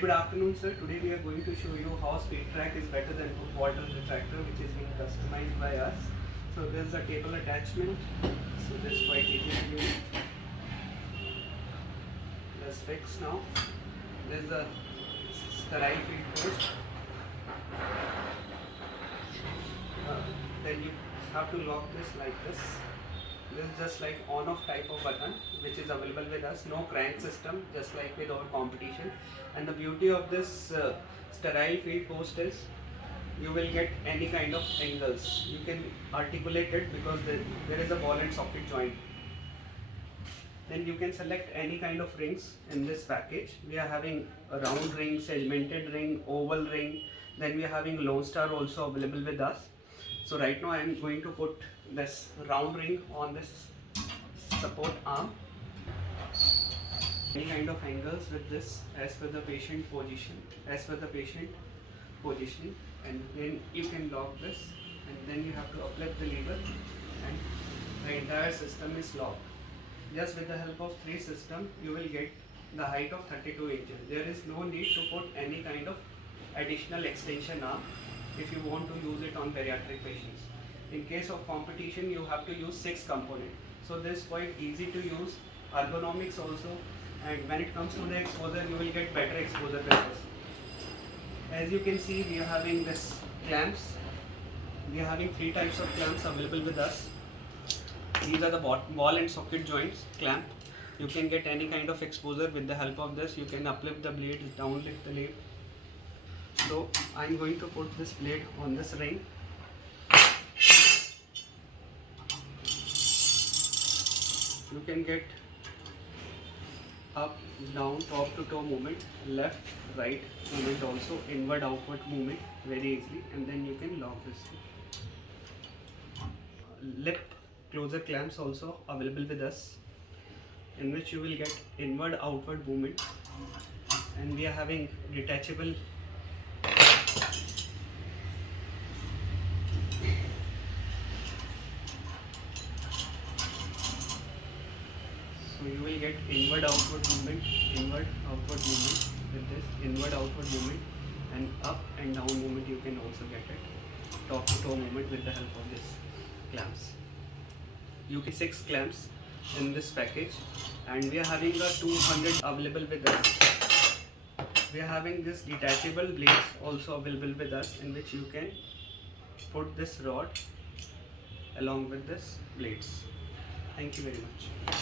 Good afternoon, sir. Today we are going to show you how SpeedTrack is better than water retractor, which is being customized by us. So there is a cable attachment. So this is quite easy to use. Let's fix now. There is a sterile feed post. Then you have to lock this like this. This is just like on-off type of button which is available with us. No crank system, just like with our competition. And the beauty of this sterile feed post is you will get any kind of angles. You can articulate it because there is a ball and socket joint. Then you can select any kind of rings in this package. We are having a round ring, segmented ring, oval ring. Then we are having Lone Star also available with us. So right now I am going to put this round ring on this support arm. Any kind of angles with this as per the patient position, and then you can lock this, and then you have to uplift the lever and the entire system is locked. Just with the help of 3 systems you will get the height of 32 inches. There is no need to put any kind of additional extension arm if you want to use it on bariatric patients. In case of competition you have to use 6 components. So this is quite easy to use, ergonomics also, and when it comes to the exposure you will get better exposure pressures. As you can see, we are having this clamps. We are having 3 types of clamps available with us. These are the ball and socket joints clamp. You can get any kind of exposure with the help of this. You can uplift the blade, downlift the blade. So I am going to put this blade on this ring. You can get up, down, top to toe movement, left, right movement also, inward, outward movement very easily, and then you can lock this. Lip closure clamps also available with us, in which you will get inward, outward movement, and we are having detachable So you will get inward outward movement with this inward outward movement, and up and down movement you can also get it. Top to toe movement with the help of this clamps. You get 6 clamps in this package, and we are having a 200 available with us. We are having this detachable blades also available with us, in which you can put this rod along with this blades. Thank you very much.